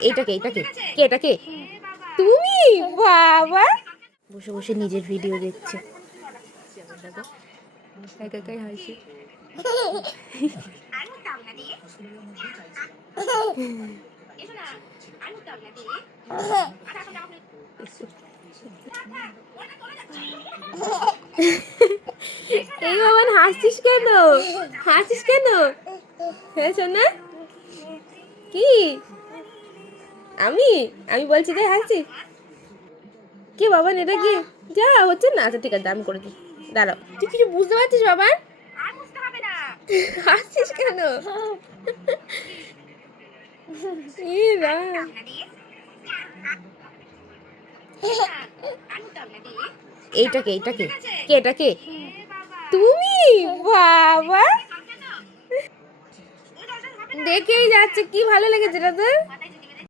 এইটাকে এইটাকে কে এটাকে তুমি বাবা বসে বসে নিজের ভিডিও দেখছে একা একাই হাসি এই বাবা হাসছিস কেন হাসছিস কেন হ্যাঁ শোনা কি আমি আমি বলছি তাই হাসছিস কি বাবা এটা কি যা হচ্ছে না আচ্ছা ঠিক আছে আমি করে দিই দাঁড়াও তুই কিছু বুঝতে পারছিস বাবা হাসছিস কেন ই রাম। এইটাকে এইটাকে কে এটাকে তুমি বাবা দেখেই যাচ্ছে কি ভালো লেগেছে এটা তোর